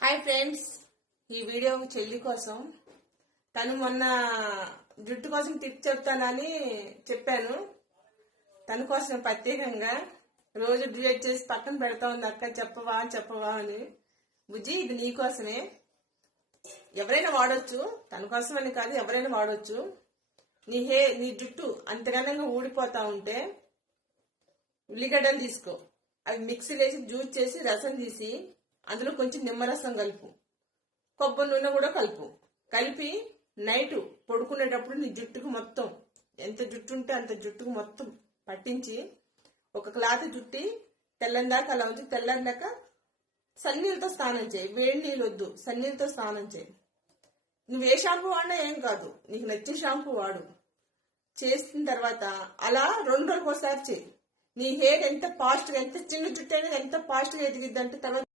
Hi friends, ఈ video చెల్లి కోసం. తను మొన్న జుట్టు కోసం టిప్ చెప్తానని చెప్పాను. తన కోసం ప్రత్యేకంగా రోజు డిలీట్ చేసి పక్కన పెడతా ఉంది. అక్క చెప్పవా అని. బుజ్జి, ఇది నీకోసమే. ఎవరైనా వాడొచ్చు, తన కోసం అని కాదు, ఎవరైనా వాడొచ్చు. నీ జుట్టు అంతగనంగా ఊడిపోతా ఉంటే ఉల్లిగడ్డలు తీసుకో, అవి మిక్సీలో వేసి జ్యూస్ చేసి రసం తీసి అందులో కొంచెం నిమ్మరసం కలుపు, కొబ్బరి నూనె కూడా కలిపి నైట్ పడుకునేటప్పుడు నీ జుట్టుకు మొత్తం ఎంత జుట్టు ఉంటే అంత జుట్టుకు మొత్తం పట్టించి ఒక క్లాత్ చుట్టి తెల్లందాకా అలా ఉంచి, తెల్లందాక సన్నీళ్ళతో స్నానం చేయి. వేడి నీళ్ళు వద్దు, సన్నీళ్ళతో స్నానం చేయి. నువ్వు ఏ షాంపూ వాడినా ఏం కాదు, నీకు నచ్చిన షాంపూ వాడు. చేసిన తర్వాత అలా 2 రోజులకు ఒకసారి చేయి. నీ హెయిర్ ఎంత ఫాస్ట్గా, ఎంత చిన్న జుట్టు అనేది ఎంత ఫాస్ట్గా ఎదిగిద్దంటే తర్వాత